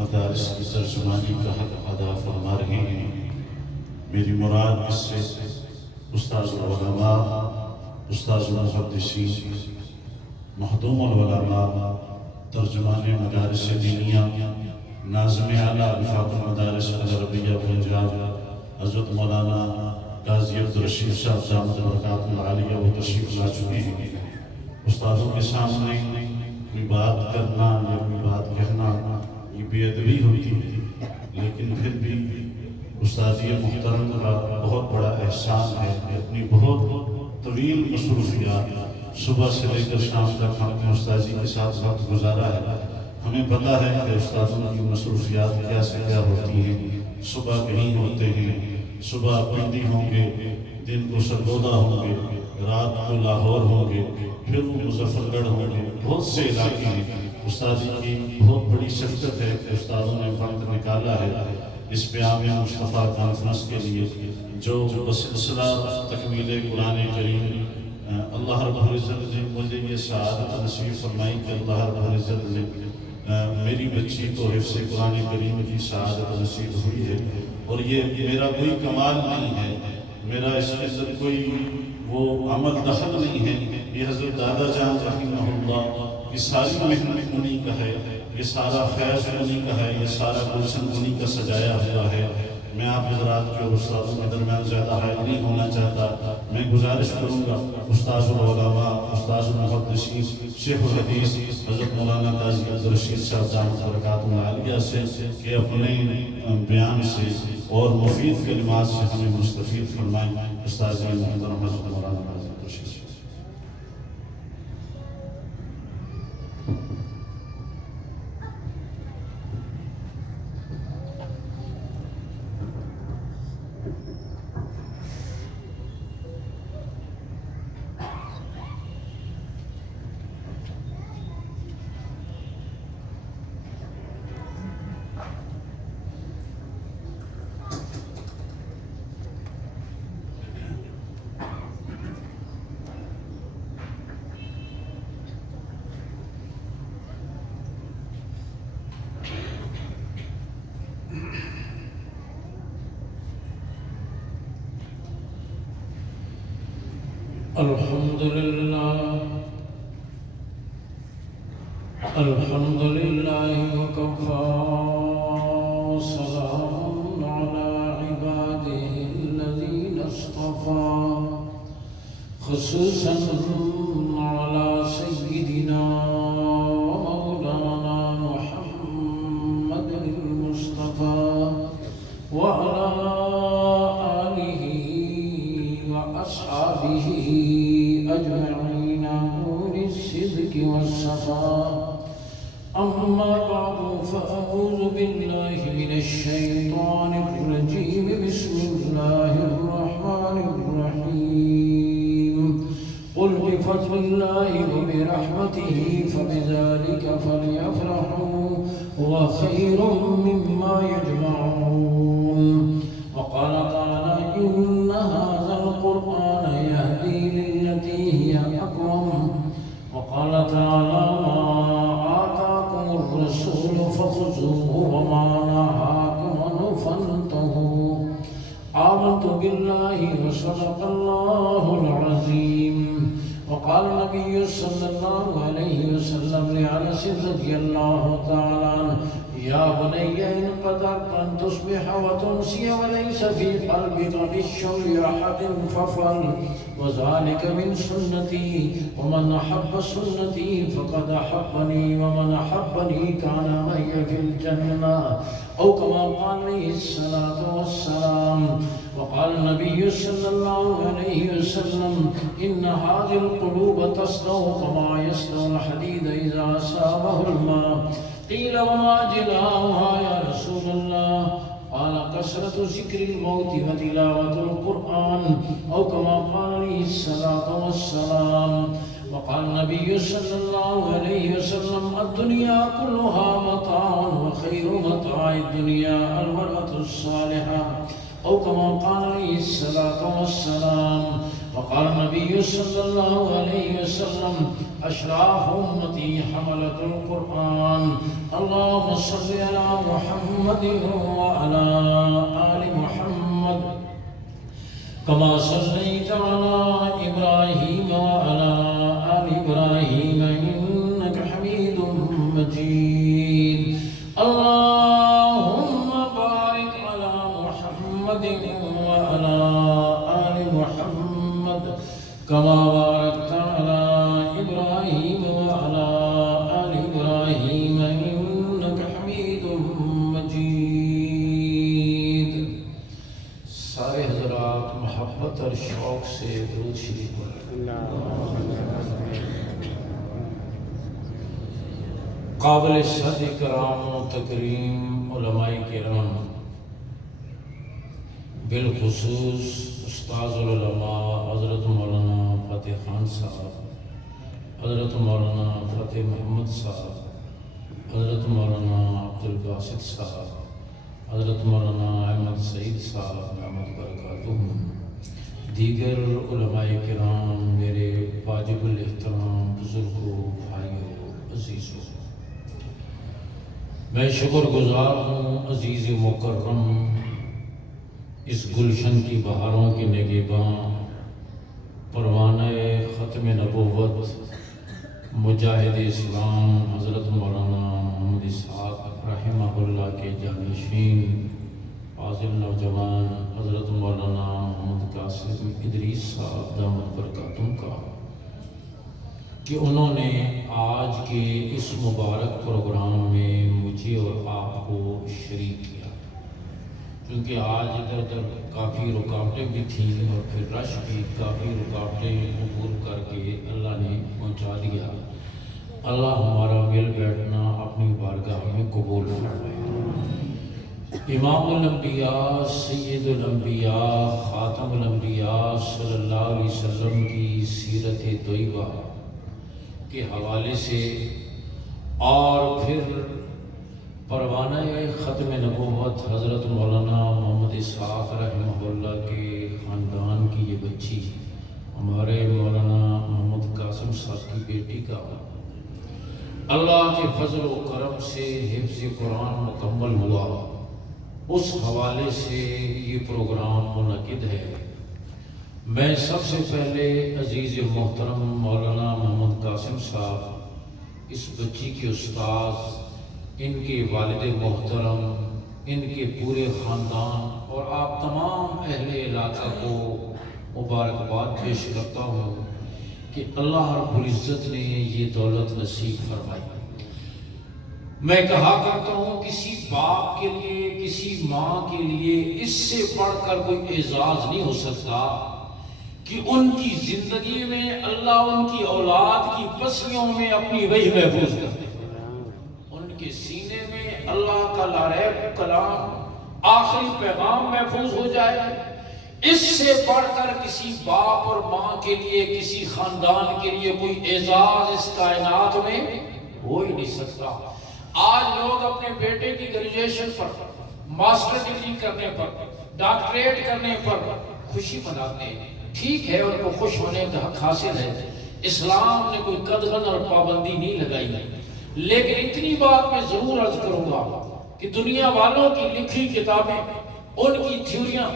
مدارس کی ترجمانی کا حق ادا فرما رہے ہیں۔ میری مراد اس سے استاذ العلماء، استاذ المحدثین، مخدوم العلماء، ترجمان مدارس دینیہ، ناظم اعلیٰ وفاق المدارس العربیہ پنجاب حضرت مولانا قاضی عبدالرشید صاحب دامت برکاتہ العالیہ وہ تشریف لا چکے ہیں۔ استاذوں کے سامنے کوئی بات کرنا یا کوئی بات کہنا یہ بے ادبی ہوتی ہے، لیکن پھر بھی استاذی محترم کا بہت بڑا احسان ہے کہ اپنی بہت طویل مصروفیات صبح سے لے کر شام تک ہم نے استاذی کے ساتھ وقت گزارا ہے۔ ہمیں پتہ ہے کہ استاذوں کی مصروفیات کیا سے کیا ہوتی ہیں۔ صبح کہیں ہوتے ہیں، صبح پنڈی ہوں گے، دن کو سرگودا ہوں گے، رات کو لاہور ہوں گے، پھر وہ مظفر گڑھ ہوں گے، بہت سے علاقے ہیں۔ استاذی کی بہت بڑی شفقت ہے کہ استاذوں نے وقت نکالا ہے اس پیام مصطفیٰ کانفرنس کے لیے، جو بسلسلہ تکمیل قرآن کریم اللہ رب العزت نے مجھے یہ سعادت نصیب فرمائی کہ اللہ رب العزت نے میری بچی کو حفظ قرآن کریم کی سعادت نصیب ہوئی ہے، اور یہ میرا کوئی کمال نہیں ہے، میرا اس کے اندر کوئی وہ عمل دخل نہیں ہے، یہ حضرت دادا جان رحمہ اللہ کی ساری محنت انہی کا ہے، یہ سارا فیض انہی کا ہے، یہ سارا گلشن انہی کا سجایا ہوا ہے۔ میں آپ حضرات کے استاذوں کے درمیان زیادہ حائل نہیں ہونا چاہتا، میں گزارش کروں گا استاذ العلماء، استاذ المحدثین، شیخ الحدیث حضرت مولانا قاضی عبدالرشید صاحب دامت برکاتہ العالیہ سے کہ اپنے بیان سے اور مفید کلمات سے ہمیں مستفید فرمائیں۔ استاذ محترم حضرت مولانا قاضی عبدالرشید صاحب۔ الحمد لله وكفى، سلام على عباده الذين اصطفى، خصوصا على سيدنا ومولانا محمد المصطفى وعلى آله وأصحابه أجمعين أولي الصدق والصفاء. أما بعد فأعوذ بالله من الشيطان الرجيم. بسم الله الرحمن الرحيم. قل بفضل الله وبرحمته فبذلك فليفرحوا هو خير مما يجمعون. وقال تعالى إن هذا القرآن يهدي للتي هي أقوم. وقال تعالى الرسول فخذوه وما نهاكم عنه فانتهوا. آمنت بالله وصدق الله العظيم. وقال النبي صلى الله عليه وسلم لأنس رضي الله تعالى عنه يا بني إن قدرت أن تصبح وتمسي وليس في قلبك غش لأحد فافعل وذلك من سنتي ومن أحب سنتي فقد أحبني ومن أحبني كان معي في الجنة أو كما قال عليه الصلاة والسلام. وقال النبي صلى الله عليه وسلم إن هذه القلوب تصدأ كما يصدأ الحديد إذا أصابه الماء. قيل وما جلاؤها يا رسول الله؟ قال كثرة ذكر الموت وتلاوة القرآن أو كما قال عليه الصلاة والسلام. وقال النبي صلى الله عليه وسلم الدنيا كلها متاع وخير متاع الدنيا المرأة الصالحة أو كما قال عليه الصلاة والسلام. وقال النبي صلى الله عليه وسلم أشراف أمتي حملة القرآن اللهم صل على محمد وعلى آل محمد كما صليت على إبراهيم وعلى آل إبراهيم إنك حميد مجيد اللهم بارك على محمد وعلى آل محمد كما باركت على إبراهيم وعلى آل إبراهيم إنك حميد مجيد. سارے حضرات محبت اور شوق سے درود شریف پڑھیں. قابل صد کرام و تکریم علماء کرام بالخصوص استاذ العلماء حضرت مولانا فتح خان صاحب، حضرت مولانا فتح محمد صاحب، حضرت مولانا عبدالباسط صاحب، حضرت مولانا احمد سعید صاحب رحمت برکاتہ، دیگر علماء کرام، میرے واجب الاحترام بزرگوں، بھائیوں، عزیزوں، میں شکر گزار ہوں عزیز مکرم اس گلشن کی بہاروں کی نگہباں پروانہ ختم نبوت مجاہد اسلام حضرت مولانا محمد اسحاق رحمہ اللہ کے جانشین فاضل نوجوان حضرت مولانا محمد قاسم ادریس صاحب دامت برکاتہم کا کہ انہوں نے آج کے اس مبارک پروگرام میں مجھے اور آپ کو شریک کیا، کیونکہ آج ادھر ادھر کافی رکاوٹیں بھی تھیں اور پھر رش بھی، کافی رکاوٹیں عبور کر کے اللہ نے پہنچا دیا. اللہ ہمارا مل بیٹھنا اپنی بارگاہ میں قبول فرمائے. امام الانبیاء سید الانبیاء خاتم الانبیاء صلی اللہ علیہ وسلم کی سیرت طیبہ کے حوالے سے اور پھر پروانہ ختم نبوت حضرت مولانا محمد اسحاق رحمہ اللہ کے خاندان کی یہ بچی ہمارے مولانا محمد قاسم صاحب کی بیٹی کا اللہ کے فضل و کرم سے حفظ قرآن مکمل ہوا، اس حوالے سے یہ پروگرام منعقد ہے. میں سب سے پہلے عزیز محترم مولانا محمد قاسم صاحب، اس بچی کے استاذ، ان کے والد محترم، ان کے پورے خاندان اور آپ تمام اہل علاقہ کو مبارکباد پیش کرتا ہوں کہ اللہ رب العزت نے یہ دولت نصیب فرمائی. میں کہا کرتا ہوں کسی باپ کے لیے، کسی ماں کے لیے اس سے بڑھ کر کوئی اعزاز نہیں ہو سکتا کہ ان کی زندگی میں اللہ ان کی اولاد کی پسلیوں میں اپنی وحی محفوظ کرتے ہیں، ان کے سینے میں اللہ کا لاریب کلام آخری پیغام محفوظ ہو جائے. اس سے بڑھ کر کسی باپ اور ماں کے لیے، کسی خاندان کے لیے کوئی اعزاز اس کائنات میں ہو ہی نہیں سکتا. آج لوگ اپنے بیٹے کی گریجویشن پر، ماسٹر ڈگری کرنے پر، ڈاکٹریٹ کرنے پر خوشی مناتے ہیں. ٹھیک ہے، ان کو خوش ہونے کا حق حاصل ہے، اسلام نے کوئی قدغن اور پابندی نہیں لگائی. لیکن اتنی بات میں ضرور عرض کروں گا کہ دنیا والوں کی لکھی کتابیں، ان کی تھیوریاں،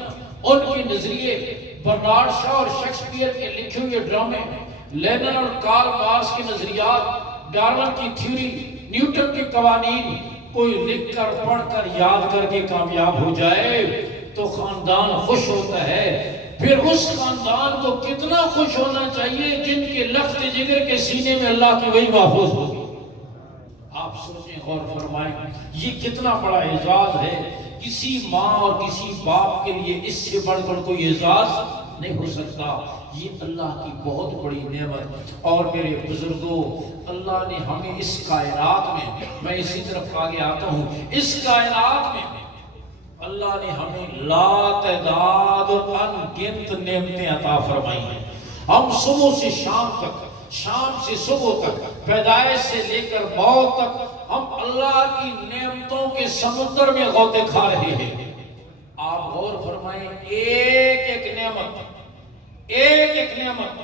ان کے نظریے، برنارڈ شاہ اور شیکسپیئر کے لکھے ہوئے ڈرامے، لینن اور کارل مارکس کے نظریات، ڈارون کی تھیوری، نیوٹن کے قوانین، کوئی لکھ کر پڑھ کر یاد کر کے کامیاب ہو جائے تو خاندان خوش ہوتا ہے. پھر اس خاندان کو کتنا خوش ہونا چاہیے جن کے لخت جگر کے سینے میں اللہ کی وحی محفوظ ہوگی. آپ سوچیں، غور فرمائیں، یہ کتنا بڑا اعزاز ہے. کسی ماں اور کسی باپ کے لیے اس سے بڑھ کر کوئی اعزاز نہیں ہو سکتا. یہ اللہ کی بہت بڑی نعمت. اور میرے بزرگوں، اللہ نے ہمیں اس کائنات میں اسی طرف آگے آتا ہوں، اس کائنات میں اللہ نے ہمیں لا تعداد اور ان گنت نعمتیں عطا فرمائی ہیں. ہم صبح سے شام تک، شام سے صبح تک، پیدائش سے لے کر موت تک ہم اللہ کی نعمتوں کے سمندر میں غوطے کھا رہے ہیں. آپ غور فرمائیں، ایک ایک نعمت ایک ایک نعمت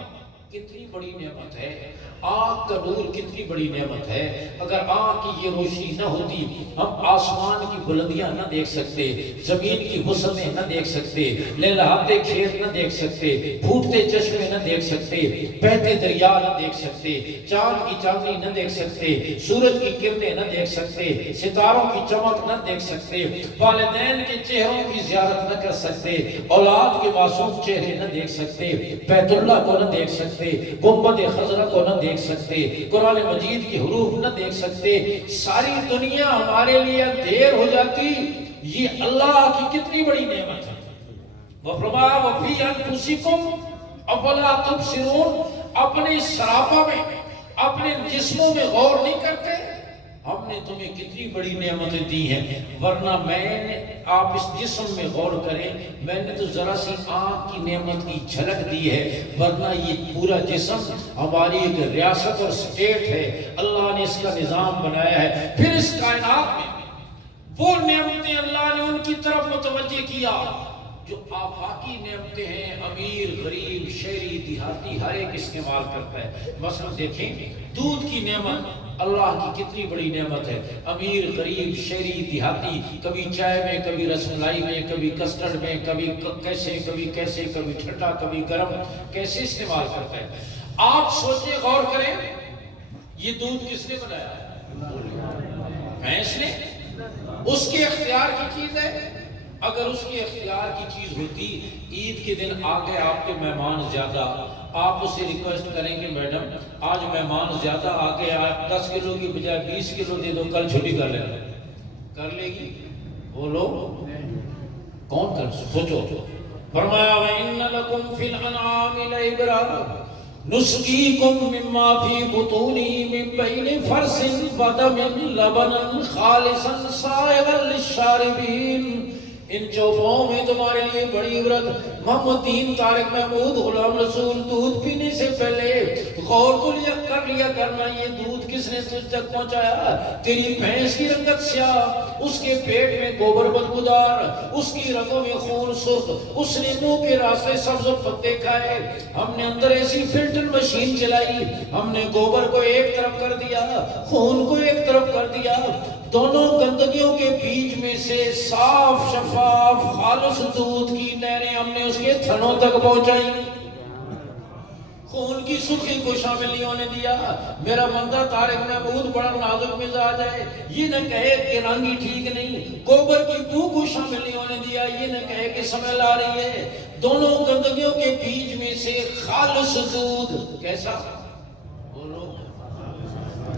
کتنی بڑی نعمت ہے. آنکھ کا نور کتنی بڑی نعمت ہے. اگر آنکھ کی یہ روشنی نہ ہوتی ہم آسمان کی بلندیاں نہ دیکھ سکتے, زمین کی وسعتیں نہ دیکھ سکتے, لہلہاتے کھیت نہ دیکھ سکتے, پھوٹتے چشمے نہ دیکھ سکتے, بہتے دریا نہ دیکھ سکتے, چاند کی چاندنی نہ دیکھ سکتے, سورج کی کرنیں نہ دیکھ سکتے, ستاروں کی چمک نہ دیکھ سکتے, والدین کے چہروں کی زیارت نہ کر سکتے, اولاد کے معصوم چہرے نہ دیکھ سکتے, بیت اللہ کو نہ دیکھ سکتے, گنبد خضرا کو نہ دیکھ سکتے, قرآن مجید کی حروف نہ دیکھ سکتے. ساری دنیا ہمارے لیے دیر ہو جاتی. یہ اللہ کی کتنی بڑی نعمت ہے. وَفْرَمَا وَفِي أَنفُسِكُمْ أَفَلَا تُبْصِرُونَ. اپنے سراپا میں اپنے جسموں میں غور نہیں کرتے. ہم نے تمہیں کتنی بڑی نعمتیں دی ہیں, ورنہ آپ اس جسم میں غور کریں, میں نے تو ذرا سی آنکھ کی نعمت کی جھلک دی ہے, ورنہ یہ پورا جسم ہماری ایک ریاست اور سٹیٹ ہے. اللہ نے اس کا نظام بنایا ہے. پھر اس کائنات میں وہ نعمتیں اللہ نے ان کی طرف متوجہ کیا جو آفاقی نعمتیں ہیں. امیر, غریب, شہری, دیہاتی ہر ایک استعمال کرتا ہے. مثلا دیکھیں دودھ کی نعمت اللہ کی کتنی بڑی نعمت ہے. امیر, غریب, شہری, دیہاتی کبھی چائے میں, کبھی رس ملائی میں, کبھی کسٹرڈ میں, کبھی کیسے, کبھی کیسے, کبھی ٹھنڈا, کبھی گرم, کیسے استعمال کرتا ہے. آپ سوچیں, غور کریں, یہ دودھ کس نے بنایا؟ بھینس نے. اس کے اختیار کی چیز ہے. اگر اس کی اختیار کی چیز ہوتی, عید کے دن آ گئے آپ کے مہمان زیادہ, آپ اسے ریکویسٹ کریں گے میڈم آج مہمان زیادہ آ گئے, آپ 10 کلو کی بجائے 20 کلو دے دو, کل چھٹی کر لیں, کر لے گی؟ بولو کون کر سوچو. فرمایا وَإِنَّ لَكُمْ فِي الْأَنْعَامِ لَعِبْرَةً نُسْقِيكُم مِّمَّا فِي بُطُونِهِ مِن بَيْنِ فَرْثٍ وَدَمٍ لَبَنًا خَالِصًا سَائِغًا لِلشَّارِبِينَ. ان چوبوں میں تمہارے لیے بڑی عبرت. محمد دین طارق محمود غلام رسول, دودھ پینے سے پہلے غور تو کر لیا کرنا, یہ دودھ کس نے تجھ تک پہنچایا؟ تیری بھینس کی رنگت سیاہ, اس کے پیٹ میں گوبر بدبودار, اس کی رگوں میں خون سرخ, اس نے منہ کے راستے سبز پتے کھائے. ہم نے اندر ایسی فلٹر مشین چلائی, ہم نے گوبر کو ایک طرف کر دیا, خون کو ایک طرف کر دیا, دونوں گندگیوں کے بیچ میں سے صاف شفاف خالص دودھ کی نہریں ہم نے اس کے تھنوں تک پہنچائی. خون کی سرخی کو شامل نہیں ہونے دیا. میرا بندہ طارق محمود بڑا نازک مزاج ہے, یہ نہ کہے کہ رنگی ٹھیک نہیں. گوبر کی بو کو شامل نہیں ہونے دیا, یہ نہ کہے کہ سمیل آ رہی ہے. دونوں گندگیوں کے بیچ میں سے خالص دودھ. کیسا؟ بولو.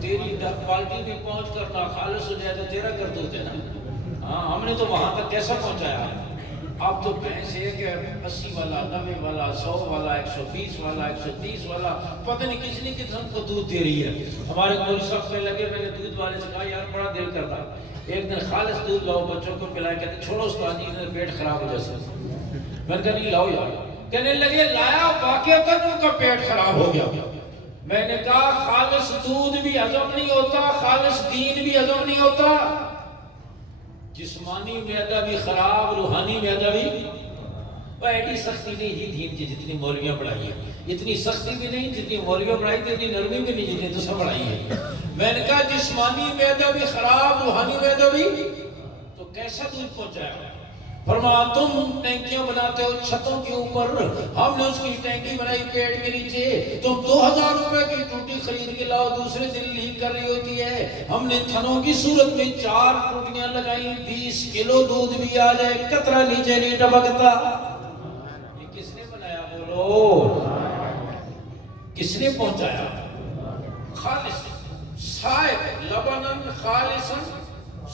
تیری بالٹی میں پہنچ کر نہ خالص ہو جائے تو تیرا کر دوتے نا. ہاں, ہم نے تو وہاں تک کیسا پہنچایا. اب تو بھینس ہے کہ 80 والا, 90 والا, 100 والا, 120 والا, 130 والا, پتہ نہیں کس نے کس کو دودھ دے رہی ہے. ہمارے کوئی سخت میں لگے, میں نے دودھ والے سے کہا یار بڑا دیر کرتا, ایک دن خالص دودھ لاؤ بچوں کو پلائے. کہتے چھوڑو استاد جی ادھر پیٹ خراب ہو جیسے. میں نے کہا نہیں لاؤ یار. کہنے لگے لایا, واقعتاً ان کا پیٹ خراب ہو گیا. میں نے کہا خالص دودھ بھی ہضم نہیں ہوتا, خالص دین بھی ہضم نہیں ہوتا. جسمانی معدہ بھی خراب, روحانی معدہ بھی. ایڈی سختی نہیں جی دین کی جتنی مولویاں پڑھائی ہے, اتنی سختی بھی نہیں جتنی مولویاں پڑھائی تھی, اتنی نرمی بھی نہیں جتنی تو سب پڑھائی ہے. میں نے کہا جسمانی معدہ بھی خراب, روحانی معدہ بھی, تو کیسا دودھ پہنچایا؟ فرمایا تم ٹینکیاں بناتے ہو چھتوں کے اوپر, ہم نے اس کی ٹینکی بنائی پیٹ کے نیچے. تم 2000 روپے کی ٹوٹی خرید کے لاؤ, دوسرے دن لیک کر رہی ہوتی ہے. ہم نے تھنوں کی صورت میں 4 ٹوٹیاں لگائیں, 20 کلو دودھ بھی آ جائے, قطرہ نیچے نہیں ٹپکتا. یہ کس نے بنایا؟ بولو کس نے پہنچایا؟ خالص سائق لبنن خالصن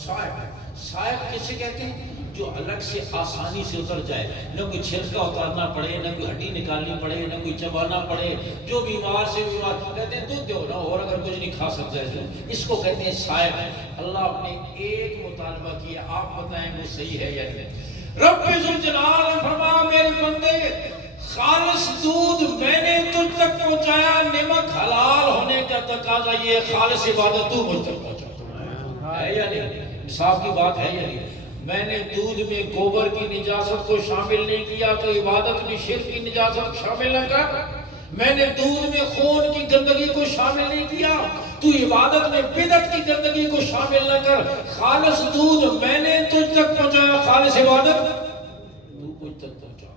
سائق. سائق کسے کہتے ہیں؟ جو الگ سے آسانی سے اتر جائے, نہ کوئی چھلکا اتارنا پڑے, نہ کوئی ہڈی نکالنی پڑے, نہ کوئی چبانا پڑے. جو بیمار سے بیمار کہتے ہیں دودھ دو نا, اور اگر کچھ نہیں کھا سکتا ہے اس کو کہتے ہیں سائق. اللہ نے ایک مطالبہ کیا, آپ بتائیں وہ صحیح ہے یا نہیں؟ رب ذوالجلال نے فرمایا میرے بندے خالص دودھ میں نے تجھ تک پہنچایا, نعمت حلال ہونے کا تقاضا یہ خالص عبادت تو مجھ تک پہنچا ہے یا نہیں؟ انصاف کی بات ہے یا نہیں؟ میں نے دودھ میں گوبر کی نجاست کو شامل نہیں کیا تو عبادت میں شرک کی نجاست شامل نہ کر۔ میں نے دودھ میں خون کی گندگی کو شامل نہیں کیا تو عبادت میں بدعت کی گندگی کو شامل نہ کر۔ خالص دودھ میں نے تجھ تک پہنچایا، خالص عبادت تو مجھ تک پہنچا۔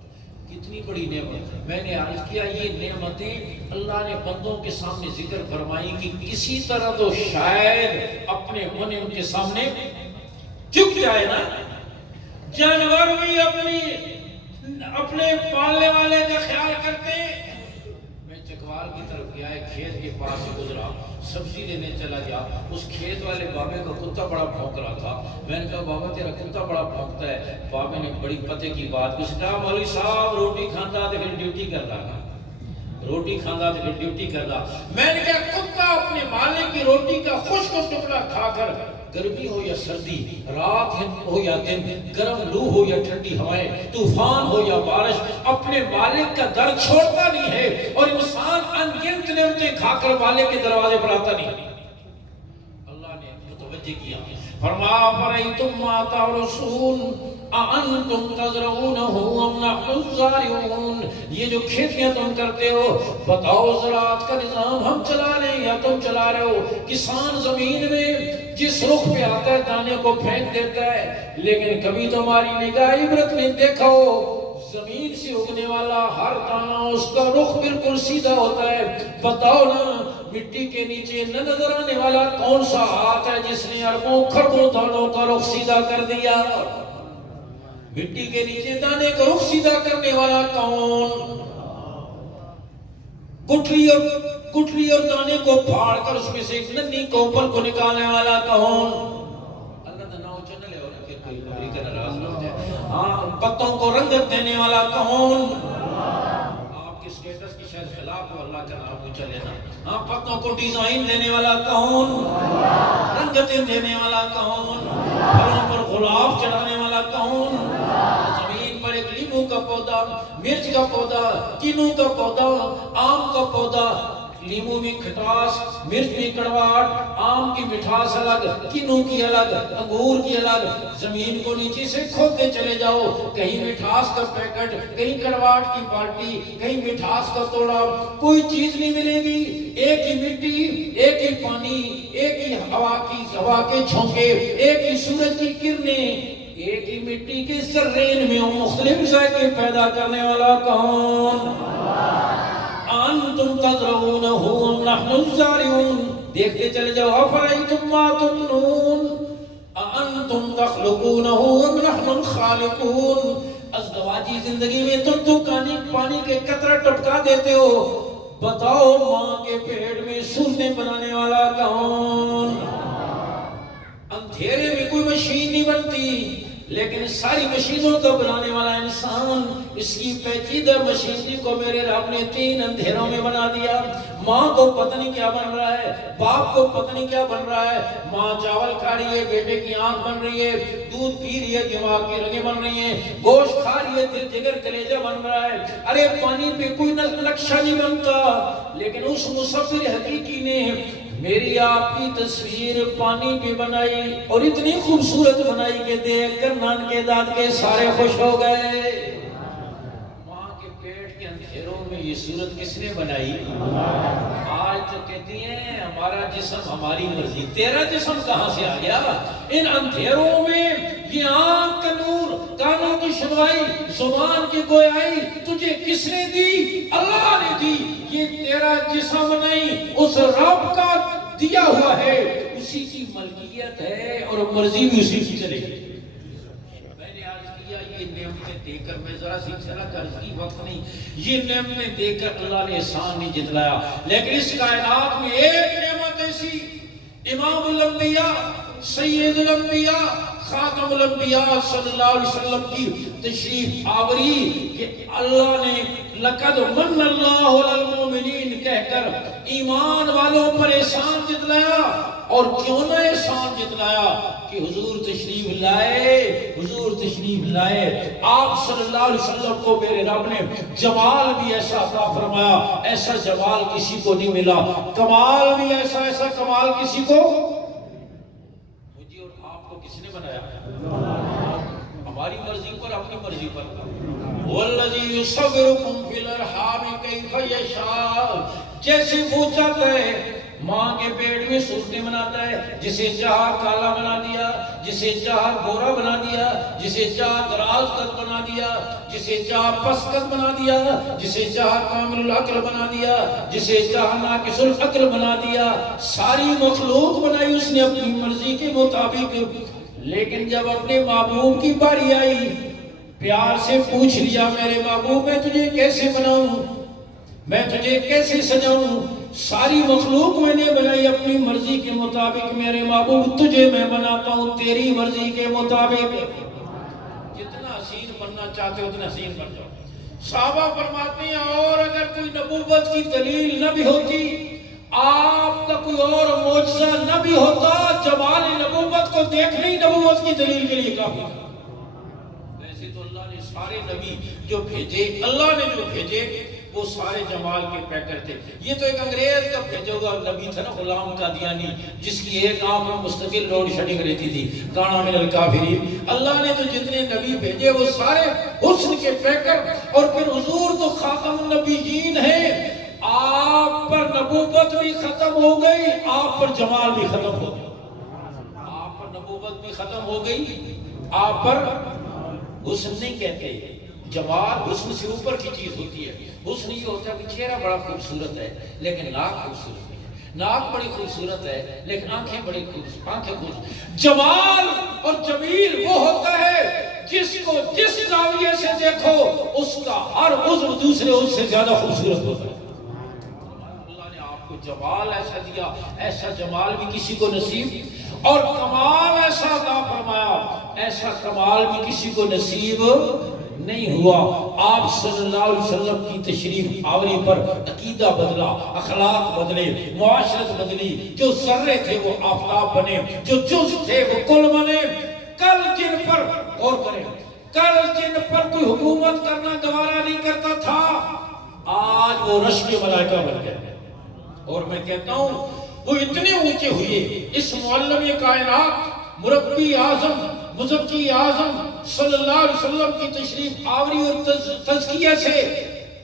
کتنی بڑی نعمت۔ میں نے عرض کیا یہ نعمتیں اللہ نے بندوں کے سامنے ذکر فرمائی کہ کسی طرح تو شاید اپنے منعم کے سامنے جھک جائے نا۔ جانور بھی اپنے پالنے والے کا خیال کرتے ہیں۔ میں چکوال کی طرف گیا، ایک کھیت کے پاس سے گزرا، سبزی لینے چلا گیا، اس کھیت والے بابے کا کتا بڑا بھونک رہا تھا۔ میں نے کہا بابا تیرا کتا بڑا بھونکتا ہے۔ بابے نے بڑی پتے کی بات کی، کہا مولوی صاحب روٹی کھاتا تو پھر ڈیوٹی کر رہا، روٹی کھاتا تو پھر ڈیوٹی کر رہا۔ میں نے کہا کتا اپنے مالک کی روٹی کا خشک ٹکڑا کھا کر گرمی ہو یا سردی، رات ہو یا دن، گرم لو ہو یا ٹھنڈی ہوائیں، طوفان ہو یا بارش، اپنے مالک کا در چھوڑتا نہیں ہے، اور انسان انگنت نعمتیں کھا کر مالک کے دروازے پر آتا نہیں۔ اللہ نے متوجہ کیا، فرمایا فرأیتم ما تحرثون اانتم تزرعونہ ام نحن الزارعون، یہ جو کھیتیاں تم کرتے ہو بتاؤ زراعت کا نظام ہم چلا رہے ہیں یا تم چلا رہے ہو؟ کسان زمین میں جس رخ پہ آتا ہے دانے کو پھینک دیتا ہے، لیکن کبھی تمہاری نگاہ عبرت میں دیکھا ہو زمین سے اگنے والا ہر دانہ اس کا رخ بالکل سیدھا ہوتا ہے۔ بتاؤ نا مٹی کے نیچے نہ نظر آنے والا کون سا ہاتھ ہے جس نے اربوں کھربوں دانوں کا رخ سیدھا کر دیا؟ مٹی کے نیچے دانے کا رخ سیدھا کرنے والا کون؟ گٹھلی اور دانے کو پھاڑ کر اس میں سے ایک ننھی کوپل کو نکالنے والا کون؟ اللہ کا نام چنل ہے اور پھر کوئی امریکہ ناراض نہ ہو جائے۔ ہاں پتوں کو رنگت دینے والا کون؟ آپ کے سٹیٹس کی شاید خلاف ہو، اللہ کا نام اونچا لینا۔ ہاں پتوں کو ڈیزائن دینے والا کون؟ رنگتیں دینے والا کون؟ پھلوں پر غلاف چڑھانے والا کون؟ زمین پر ایک لیموں کا پودا، مرچ کا پودا، کینو کا پودا، آم کا پودا، لیموں میں کھٹاس، مرچ میں کڑواہٹ، آم کی مٹھاس الگ، کینو کی الگ، انگور کی الگ۔ زمین کو نیچے سے کھودتے چلے جاؤ، کہیں مٹھاس کا پیکٹ، کہیں کڑواہٹ کی بالٹی، کہیں مٹھاس کا توڑا، کوئی چیز نہیں ملے گی۔ ایک ہی مٹی، ایک ہی پانی، ایک ہی ہوا کے جھونکے، ایک ہی سورج کی کرنیں، ایک ہی مٹی کے ذرین میں مختلف ذائقے پیدا کرنے والا کون؟ انتم تزرعونہ ام نحن الزارعون، دیکھتے چلے جاؤ۔ افرأیتم ما تمنون انتم تخلقونہ ام نحن الخالقون، ازدواجی زندگی میں تم تو پانی کے قطرہ ٹپکا دیتے ہو، بتاؤ ماں کے پیٹ میں صورتیں بنانے والا کون؟ اندھیرے میں کوئی مشین نہیں بنتی، لیکن ساری مشینوں کو بنانے والا انسان، اس کی پیچیدہ مشینری کو میرے رب نے 3 اندھیروں میں بنا دیا۔ ماں کو پتہ نہیں کیا بن رہا ہے، باپ کو پتہ نہیں کیا بن رہا ہے۔ ماں چاول کھا رہی ہے، بیٹے کی آنکھ بن رہی ہے، دودھ پی رہی ہے، دماغ کی رگیں بن رہی ہیں، گوشت کھا رہی ہے، دل جگر کلیجہ بن رہا ہے۔ ارے پانی پہ کوئی نقشہ نہیں بنتا، لیکن اس مصور حقیقی نے میری آپ کی تصویر پانی پہ بنائی اور اتنی خوبصورت بنائی کہ دیکھ کر نان کے داد کے سارے خوش ہو گئے۔ ماں کے پیٹ کے اندھیروں میں یہ صورت کس نے بنائی؟ آج تو کہتی ہیں ہمارا جسم ہماری مرضی، تیرا جسم کہاں سے آ گیا؟ ان اندھیروں میں یہ آنکھ کا نور، کانوں کی سنوائی، زبان کی گویائی تجھے کس نے دی؟ اللہ نے دی۔ یہ تیرا جسم نہیں، اس رب کا دیا ہوا ہے، اسی کی ملکیت ہے اور مرضی بھی اسی کی چلے گی۔ میں نے عرض کیا یہ نعمتیں دے کر، میں ذرا سی چلا کر کی وقت نہیں، یہ نعمتیں دے کر اللہ نے احسان نہیں جتلایا، لیکن اس کائنات میں ایک نعمت ایسی، امام الانبیاء، سید الانبیاء، خاتم الانبیاء صلی اللہ علیہ وسلم کی تشریف آوری کہ اللہ نے لقد من اللہ علی المؤمنین کہہ کر ایمان والوں پر احسان جتلایا۔ اور کیوں نہ احسان جتلایا کہ حضور تشریف لائے، حضور تشریف لائے، آپ صلی اللہ علیہ وسلم کو میرے رب نے جمال بھی ایسا عطا فرمایا، ایسا جمال کسی کو نہیں ملا، کمال بھی ایسا کمال کسی کو، مجھے اور آپ کو کس نے بنایا؟ ہماری مرضی پر، اپنی مرضی پر۔ والذی یصورکم فی الارحام کیف یشاء، جیسے وہ چاہتا ہے ماں کے پیٹ میں صورتیں بناتا ہے، جسے چاہا کالا بنا دیا، جسے چاہا گورا بنا دیا، جسے چاہا دراز قد بنا دیا، جسے چاہا پس قد بنا دیا، جسے چاہا کامل العقل بنا دیا، جسے چاہا ناقص العقل بنا دیا۔ ساری مخلوق بنائی اس نے اپنی مرضی کے مطابق، لیکن جب اپنے محبوب کی باری آئی پیار سے پوچھ لیا میرے محبوب میں تجھے کیسے بناؤں، میں تجھے کیسے سجاؤں؟ ساری مخلوق میں نے بنائی اپنی مرضی کے مطابق، میرے محبوب تجھے میں بناتا ہوں تیری مرضی کے مطابق۔ جتنا حسین بننا چاہتے ہو اتنا حسین بن جاؤ۔ صحابہ فرماتے ہیں اور اگر کوئی نبوت کی دلیل نہ بھی ہوتی، آپ کا کوئی اور معجزہ نہ بھی ہوتا، جمال نبوت کو دیکھنا ہی نبوت کی دلیل کے لیے کافی تھا۔ ویسے تو اللہ نے سارے نبی جو بھیجے، اللہ نے جو بھیجے وہ سارے جمال کے پیکر تھے۔ یہ تو ایک انگریز کا بھیجا ہوا نبی تھا نا، غلام قادیانی، جس کی ایک آنکھ میں مستقل لوڈ شیڈنگ رہتی تھی، کانا من الکافرین۔ اللہ نے تو جتنے نبی بھیجے وہ سارے حسن کے پیکر، اور پھر حضور تو خاتم النبیین ہیں۔ آپ پر نبوت بھی ختم ہو گئی، آپ پر جمال بھی ختم ہو گیا۔ آپ پر نبوت بھی ختم ہو گئی، آپ پر حسن نہیں کہتے، جمال حسن سے اوپر کی چیز ہوتی ہے۔ حسن یہ ہوتا ہے کہ چہرہ بڑا خوبصورت ہے لیکن ناک خوبصورت نہیں ہے، ناک بڑی خوبصورت ہے لیکن آنکھیں بڑی خوبصورت۔ جمال اور جمیل وہ ہوتا ہے جس کو جس زاویے سے دیکھو اس کا ہر عضو دوسرے عضو سے زیادہ خوبصورت ہوتا ہے۔ اللہ نے آپ کو جمال ایسا دیا، ایسا جمال بھی کسی کو نصیب، اور کمال ایسا عطا فرمایا، ایسا کمال بھی کسی کو نصیب نہیں ہوا۔ آپ صلی اللہ علیہ وسلم کی تشریف آوری پر عقیدہ بدلا، اخلاق بدلے، معاشرت بدلی، جو ذرے تھے وہ آفتاب بنے، جو جز تھے وہ کل بنے۔ کل جن پر غور کریں، کل جن پر کوئی حکومت کرنا گوارا نہیں کرتا تھا، آج وہ رش کے ملائکہ بن گئے۔ اور میں کہتا ہوں وہ اتنے اونچے ہوئے، اس معلم کائنات، مربی اعظم، مزکی اعظم صلی اللہ علیہ وسلم کی تشریف آوری اور تزکیہ سے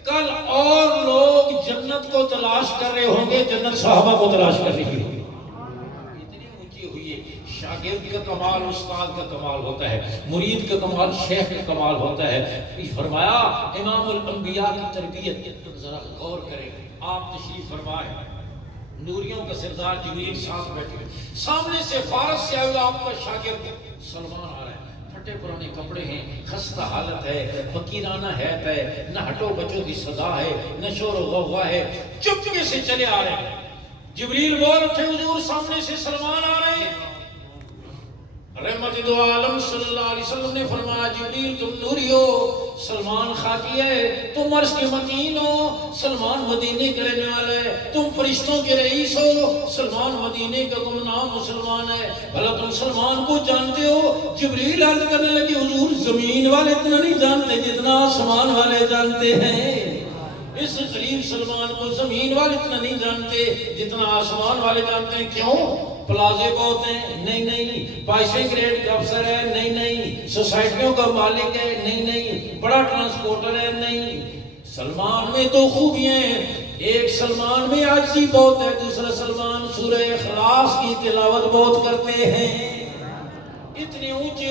کل اور لوگ جنت کو تلاش کر رہے ہوں گے، جنت صحابہ کو تلاش کر رہی ہوگی۔ اتنی اونچی ہوئی ہے۔ شاگرد کا کمال استاد کا کمال ہوتا ہے، مرید کا کمال شیخ کا کمال ہوتا ہے۔ فرمایا امام الانبیاء کی تربیت، ذرا غور کریں، آپ تشریف فرمائے، نوریوں کا سردار جبریل ساتھ بیٹھے، سامنے سے فارس سے آئے آپ کا شاگرد سلمان آ رہا ہے، پھٹے پرانے کپڑے ہیں، خستہ حالت ہے، فقیرانہ حیت ہے، نہ ہٹو بچوں کی صدا ہے، نہ شور و غوغا ہے، چپکے سے چلے آ رہے ہیں۔ جبریل بول اٹھے، حضور سامنے سے سلمان آ رہے ہیں۔ رحمت دو عالم صلی اللہ علیہ وسلم نے فرمایا جبریل تم نوری ہو، سلمان خاکی ہے، تم عرش کے متین ہو، سلمان مدینے کے رہنے والا ہے، تم فرشتوں کے رئیس ہو، سلمان مدینے کا گمنام مسلمان ہے، بھلا تم سلمان کو جانتے ہو؟ جبریل عرض کرنے لگے حضور زمین والے اتنا نہیں جانتے جتنا آسمان والے جانتے ہیں۔ اس غریب سلمان کو زمین والے اتنا نہیں جانتے جتنا آسمان والے جانتے ہیں۔ کیوں؟ پلازے بہت ہیں؟ نہیں۔ پیسے گریڈ کا افسر ہے؟ نہیں۔ سوسائٹیوں کا مالک ہے؟ نہیں۔ بڑا ٹرانسپورٹر ہے؟ نہیں۔ سلمان میں دو خوبیاں ہیں، ایک سلمان میں عاجزی بہت ہے، دوسرا سلمان سورہ اخلاص کی تلاوت بہت کرتے ہیں۔ اتنے اونچے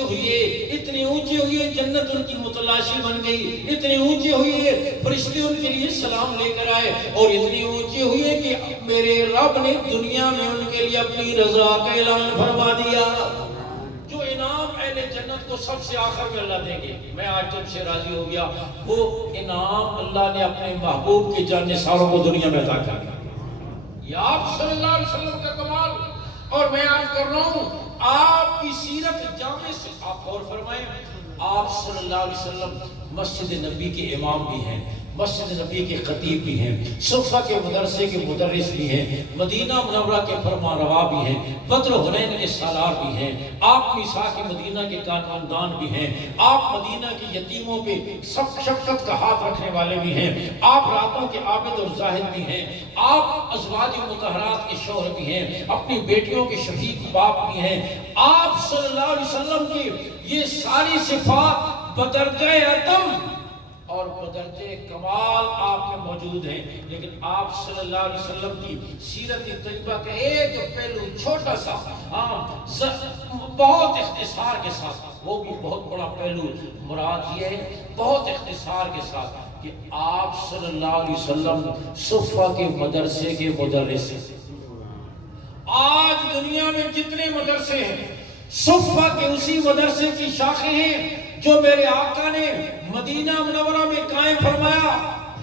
ہوئے جنت ان کی متلاشی بن گئی، اتنے اونچے ہوئے فرشتے ان کے لیے سلام لے کر آئے، اور اتنے اونچے ہوئے کہ میرے رب نے دنیا میں ان کے لیے اپنی رضا کا اعلان فرما دیا۔ جو انعام اہل جنت کو سب سے آخر میں اللہ دیں گے، میں آج تم سے راضی ہو گیا، وہ انعام اللہ نے اپنے محبوب کے جاننے ساروں کو دنیا میں عطا کر دیا۔ یہ آپ صلی اللہ علیہ وسلم کا کمال۔ اور میں عرض کر رہا ہوں آپ کی سیرت جامع سے آپ غور فرمائیں، آپ صلی اللہ علیہ وسلم مسجد نبی کے امام بھی ہیں، مسجد نبی کے خطیب بھی ہیں، صفہ کے مدرسے کے مدرس بھی ہیں، مدینہ منورہ کے فرما روا بھی ہیں، بدر حنین کے سالار بھی ہیں، آپ میثاق مدینہ کے خاندان بھی ہیں، آپ مدینہ کے یتیموں پہ سب شفقت کا ہاتھ رکھنے والے بھی ہیں، آپ راتوں کے عابد اور زاہد بھی ہیں، آپ ازواج مطہرات کے شوہر بھی ہیں، اپنی بیٹیوں کے شفیق باپ بھی ہیں، آپ صلی اللہ علیہ وسلم کی یہ ساری صفات بدرجہ عدم اور بدرجہ کمال آپ میں موجود ہیں، لیکن آپ صلی اللہ علیہ وسلم کی سیرت طیبہ کا ایک پہلو چھوٹا سا بہت اختصار کے ساتھ، وہ بھی بہت بڑا پہلو مراد یہ ہے بہت اختصار کے ساتھ کہ آپ صلی اللہ علیہ وسلم صفہ کے مدرسے کے مدرس ہیں۔ آج دنیا میں جتنے مدرسے ہیں صفہ کے اسی مدرسے کی شاخیں ہیں جو میرے آقا نے مدینہ منورہ میں قائم فرمایا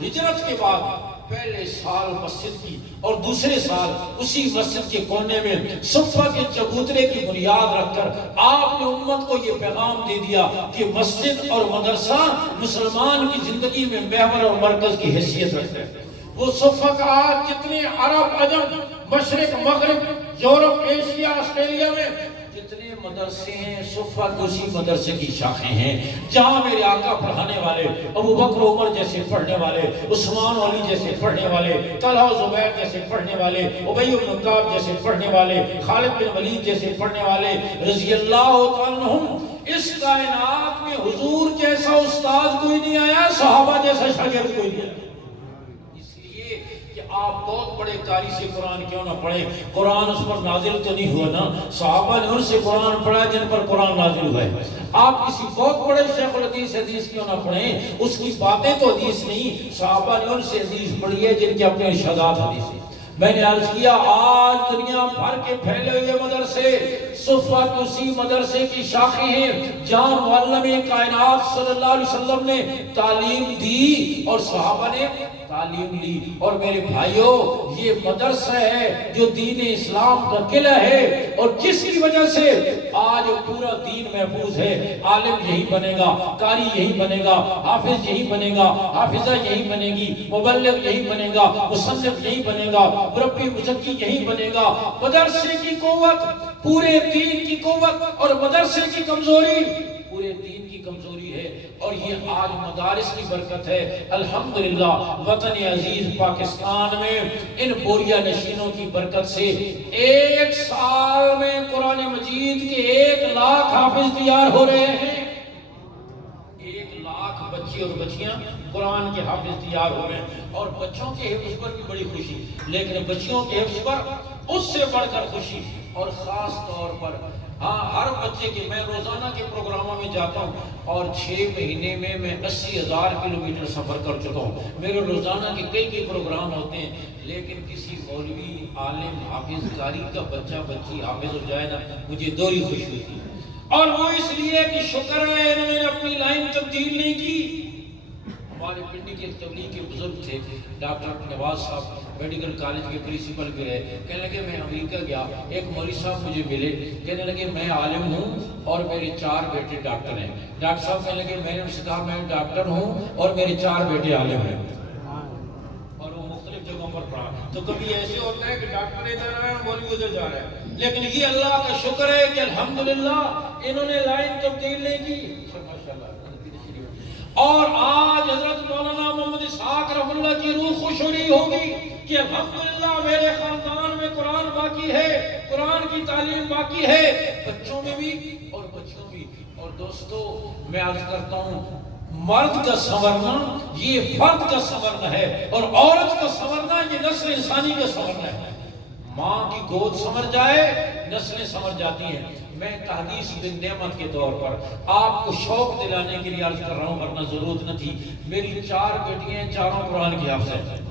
ہجرت کے بعد۔ پہلے سال مسجد کی اور دوسرے سال اسی مسجد کے کونے میں صفہ کے چبوترے کی بنیاد رکھ کر آپ نے امت کو یہ پیغام دے دیا کہ مسجد اور مدرسہ مسلمان کی زندگی میں محور اور مرکز کی حیثیت رکھتے ہیں۔ وہ صفہ کا آج جتنے عرب عجم مشرق مغرب یورپ ایشیا آسٹریلیا میں جتنے مدرسے ہیں صفہ کے اسی مدرسے کی شاخیں ہیں جہاں میرے آقا پڑھانے والے ابو بکر عمر جیسے پڑھنے والے، عثمان علی جیسے پڑھنے والے، طلحہ زبیر جیسے پڑھنے والے، ابی بن کعب جیسے پڑھنے والے، خالد بن ولید جیسے پڑھنے والے رضی اللہ تعالیٰ عنہم۔ اس کائنات میں حضور جیسا استاد کوئی نہیں آیا، صحابہ جیسا شاگرد کوئی نہیں آیا۔ آپ بہت بڑے قاری سے قرآن کیوں نہ پڑھیں، قرآن اس پر نازل تو نہیں ہوا نا، صحابہ نے ان سے قرآن پڑھا جن پر قرآن نازل ہوا ہے۔ آپ کسی بہت بڑے شیخ الحدیث حدیث کیوں نہ پڑھیں، اس کی باتیں تو حدیث نہیں، صحابہ نے ان سے حدیث پڑھی ہے جن کے اپنے ارشادات حدیث ہیں۔ میں نے عرض کیا آج دنیا بھر کے پھیلے ہوئے مدرسے صفہ کے اسی مدرسے کی شاخیں ہیں جہاں معلم کائنات صلی اللہ علیہ وسلم نے تعلیم دی اور صحابہ نے تعلیم لی۔ اور میرے بھائیوں یہ مدرسہ ہے جو دین اسلام کا قلعہ ہے اور جس کی وجہ سے آج پورا دین محفوظ ہے۔ عالم یہی بنے گا، قاری یہی بنے گا، حافظ یہی بنے گا، حافظہ یہی بنے گی، مبلغ یہی بنے گا، مصنف یہی بنے گا، مربی مزکی یہی بنے گا۔ مدرسے کی قوت پورے دین کی قوت اور مدرسے کی کمزوری پورے دین کی کمزوری ہے، اور یہ آج مدارس کی برکت ہے۔ الحمدللہ وطن عزیز پاکستان میں ان بوریا نشینوں کی برکت سے ایک سال میں قرآن مجید کے 1 لاکھ حافظ تیار ہو رہے ہیں۔ 1 لاکھ بچے اور بچیاں قرآن کے حافظ تیار ہو رہے ہیں، اور بچوں کے حفظ پر بھی بڑی خوشی، لیکن بچیوں کے حفظ پر اس سے بڑھ کر خوشی، اور خاص طور پر ہر بچے کے میں روزانہ کے پروگراموں میں جاتا ہوں اور 6 مہینے میں 80,000 کلومیٹر سفر کر چکا ہوں۔ میرے روزانہ کے کئی پروگرام ہوتے ہیں، لیکن کسی مولوی عالم حافظ قاری کا بچہ بچی حافظ ہو جائے نا، مجھے دوہری خوشی ہوتی ہے، اور وہ اس لیے کہ شکر ہے انہوں نے اپنی لائن تبدیل نہیں کی۔ ہمارے پنڈی کے تبلیغ کے بزرگ تھے ڈاکٹر نواز صاحب، میڈیکل کالج کے پرنسپل بھی رہے، کہنے لگے میں امریکہ گیا، ایک مولوی صاحب مجھے ملے، کہنے لگے میں عالم ہوں اور میرے 4 بیٹے ڈاکٹر ہیں۔ ڈاکٹر صاحب کہنے لگے میں نے ان سے کہا میں ڈاکٹر ہوں اور میرے 4 بیٹے عالم ہیں، اور وہ مختلف جگہوں پر پڑھا۔ تو کبھی ایسے ہوتا ہے کہ ڈاکٹر ادھر آ رہے ہیں مولوی ادھر جا رہے ہیں، لیکن یہ اللہ کا شکر ہے کہ الحمدللہ انہوں نے لائن تبدیل نہیں کی۔ اور آج حضرت مولانا محمد اسحاق رحمہ اللہ کی روح خوش ہو رہی ہوگی کہ الحمدللہ میرے خاندان میں قرآن باقی ہے، قرآن کی تعلیم باقی ہے، بچوں میں بھی اور بچوں بھی۔ اور دوستو میں عرض کرتا ہوں مرد کا سنورنا یہ فرد کا سنورنا ہے، اور عورت کا سنورنا یہ نسل انسانی کا سنورنا ہے۔ ماں کی گود سنور جائے نسلیں سنور جاتی ہیں۔ میں تحدیث بن نعمت کے طور پر آپ کو شوق دلانے کے لیے عرض کر رہا ہوں، ورنہ ضرورت نہ تھی۔ میری 4 بیٹیاں، چاروں قرآن کی حافظ ہیں،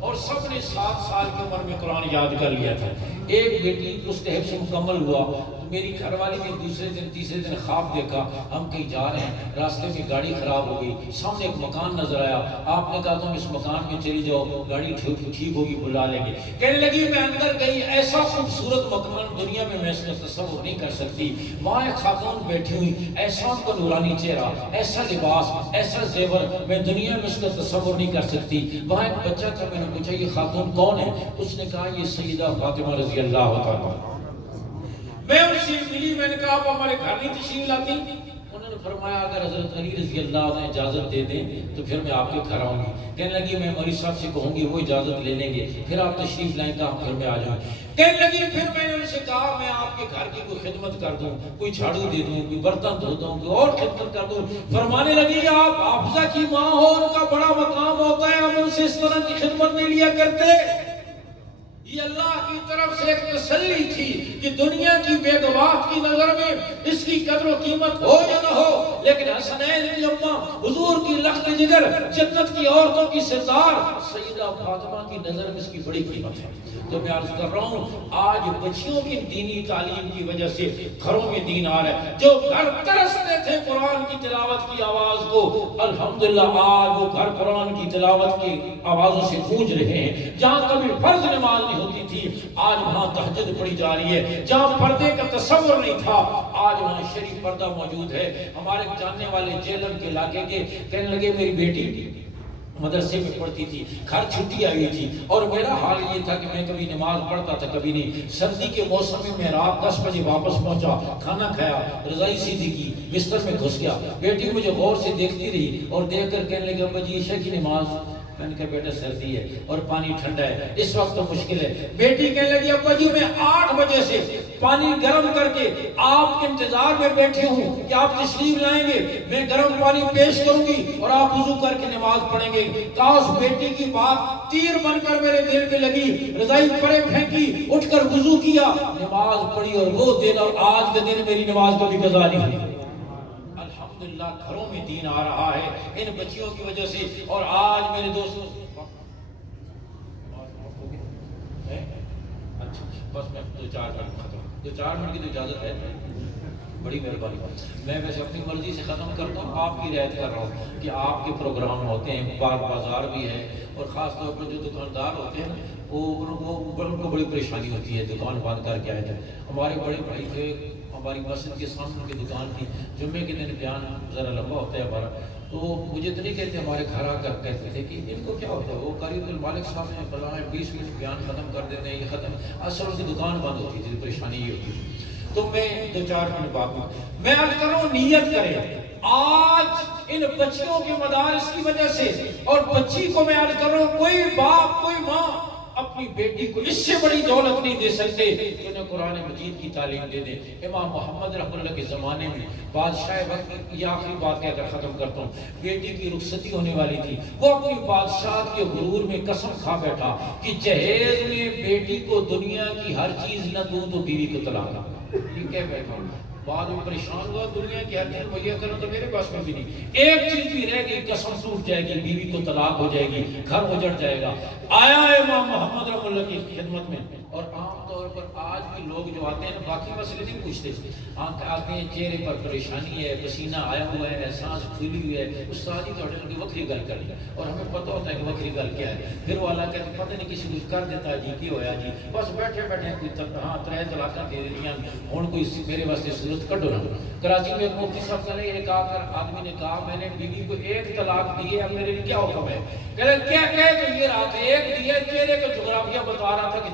اور سب نے 7 سال کی عمر میں قرآن یاد کر لیا تھا۔ ایک بیٹی اس کا حفظ مکمل ہوا، میری گھر والی نے دوسرے دن تیسرے دن خواب دیکھا ہم کہیں جا رہے ہیں، راستے میں گاڑی خراب ہو گئی، سامنے ایک مکان نظر آیا، آپ نے کہا تم اس مکان میں چلی جاؤ، گاڑی ٹھیک ہوگی بلا لیں گے۔ کہنے لگی میں اندر گئی، ایسا خوبصورت مکان دنیا میں اس کا تصور نہیں کر سکتی، وہاں ایک خاتون بیٹھی ہوئی، ایسا ان کا نورانی چہرہ، ایسا لباس، ایسا زیور، میں دنیا میں اس کا تصور نہیں کر سکتی۔ وہاں ایک بچہ تھا، میں نے پوچھا یہ خاتون کون ہے؟ اس نے کہا یہ سیدہ فاطمہ رضی اللہ تعالیٰ۔ میں ان سے ملی، میں نے کہا آپ ہمارے گھر نہیں تشریف لاتی؟ انہوں انہوں نے فرمایا اگر حضرت علی رضی اللہ عنہ اجازت دے دیں تو پھر میں آپ کے گھر آؤں گی. کہنے لگی میں مولوی صاحب سے کہوں گی وہ اجازت لے لیں گے پھر آپ تشریف لائیں تو آپ گھر میں آ جائیں. کہنے لگی پھر میں نے ان سے کہا میں آپ کے گھر کی کوئی خدمت کر دوں, کوئی جھاڑو دے دوں, کوئی برتن دھو دوں, کوئی اور خدمت کر دوں. فرمانے لگی کہ آپ حافظہ کی ماں ہو, ان کا بڑا مقام ہوتا ہے, ہم ان سے اس طرح کی خدمت نہیں لیا کرتے. یہ اللہ کی طرف سے ایک تسلی تھی کہ دنیا کی بیگمات کی نظر میں اس کی قدر و قیمت ہو یا نہ ہو, لیکن حسنین کی اماں حضور کی لخت جگر جنت کی عورتوں کی سردار سیدہ فاطمہ کی نظر میں اس کی بڑی قیمت ہے. تو میں عرض کر رہا ہوں آج بچیوں کی دینی تعلیم کی وجہ سے گھروں میں دین آ رہا ہے. جو گھر ترستے تھے قرآن کی تلاوت کی آواز کو, الحمدللہ آج وہ گھر قرآن کی تلاوت کی آوازوں سے گونج رہے ہیں. جہاں کبھی فرض نماز نہیں ہوتی تھی آج وہاں تہجد پڑھی جا رہی ہے. جہاں پردے کا تصور نہیں تھا آج وہاں شریف پردہ موجود ہے. ہمارے جاننے والے جیلن کے علاقے کے کہنے لگے میری بیٹی مدرسے میں پڑھتی تھی, گھر چھٹی آئی تھی اور میرا حال یہ تھا کہ میں کبھی نماز پڑھتا تھا کبھی نہیں. سردی کے موسم میں رات 10 بجے واپس پہنچا, کھانا کھایا, رضائی سیدھی کی, بستر میں گھس گیا. بیٹی مجھے غور سے دیکھتی رہی اور دیکھ کر کہنے لگی ابا جی عشاء کی نماز. میں نے کہا بیٹا سردی ہے اور پانی ٹھنڈا ہے اس وقت تو مشکل ہے. بیٹی کہنے لگی ابا جی میں 8 بجے سے پانی گرم کر کے آپ کے انتظار میں بیٹھے ہوں کہ آپ تشریف لائیں گے, میں گرم پانی پیش کروں گی اور آپ وضو کر کے نماز پڑھیں گے. کاش بیٹی کی بات تیر بن کر میرے دل پہ لگی, رضائی پرے پھینکی, اٹھ کر وضو کیا, نماز پڑھی اور وہ دن اور آج کے دن میری نماز کبھی قضا نہیں ہوئی. الحمدللہ گھروں میں دین آ رہا ہے ان بچیوں کی وجہ سے. اور آج میرے دوستوں اچھا بس میں 2-4 منٹ کی تو اجازت ہے, بڑی مہربانی. میں ویسے اپنی مرضی سے ختم کرتا ہوں, آپ کی رعایت کر رہا ہوں کہ آپ کے پروگرام ہوتے ہیں, بازار بھی ہے اور خاص طور پر جو دکاندار ہوتے ہیں وہ ان کو بڑی پریشانی ہوتی ہے دکان بند کر کے آئے تھے. ہمارے بڑے بھائی تھے, ہماری مسجد کے سامنے کی دکان تھی, جمعے کے دن بیان ذرا لمبا ہوتا ہے ہمارا, تو مجھے تو نہیں کہتے, ہمارے گھر آ کر کہتے تھے کہ ان کو کیا ہوتا ہے, وہ قاری المالک صاحب نے بلائیں 20 منٹ بیان ختم کر دیتے ہیں, یہ ختم. اصل ان کی دکان بند ہوتی تھی, پریشانی یہ ہوتی تھی. تو میں 2-4 منٹ باقی میں عرض کروں نیت کریں. آج ان بچیوں کے مدارس کی وجہ سے, اور بچی کو میں عرض کر رہا ہوں کوئی باپ کوئی ماں اپنی بیٹی کو اس سے بڑی دولت نہیں دے سکتے کہ انہیں قرآن مجید کی تعلیم دے دیں. امام محمد رحمۃ اللہ کے زمانے میں بادشاہ وقت, یہ آخری بات کہہ کر ختم کرتا ہوں, بیٹی کی رخصتی ہونے والی تھی, وہ اپنی بادشاہ کے غرور میں قسم کھا بیٹھا کہ جہیز میں بیٹی کو دنیا کی ہر چیز نہ دوں تو بیوی کو طلاق نہ. یہ کہہ بیٹھا, بعد میں پریشان ہوا, دنیا کی ہر چیز مہیا کروں تو میرے پاس میں بھی نہیں, ایک چیز بھی رہ گئی, قسم ٹوٹ جائے گی, بیوی کو طلاق ہو جائے گی, گھر اجڑ جائے گا. آیا امام محمد رحمۃ اللہ کی خدمت میں, اور عام طور پر آج بھی لوگ جو آتے ہیں باقی مسئلے نہیں پوچھتے, آتے ہیں چہرے پر پریشانی ہے, پسینہ آیا ہوا ہے, سانس پھولی ہوئی ہے, استاد جی تھوڑے کی وکری گل کر لی, اور ہمیں پتہ ہوتا ہے کہ وکری گل کیا ہے. پھر وہ اللہ کہتے پتہ نہیں کسی کچھ کر دیتا ہے جی, کی ہویا جی, بس بیٹھے بیٹھے کوئی ہاں 3 طلاقاں دے دیا, ہوں کوئی میرے واسطے صورت کڈو نا. کراچی میں مفتی صاحب کا ایک آدمی نے کہا میں نے بیوی کو 1 طلاق دی ہے, اب میرے لیے کیا حکم ہے؟ کہہ کہ یہ رات 1 دی ہے, چہرے کا جغرافیہ بتا رہا تھا کہ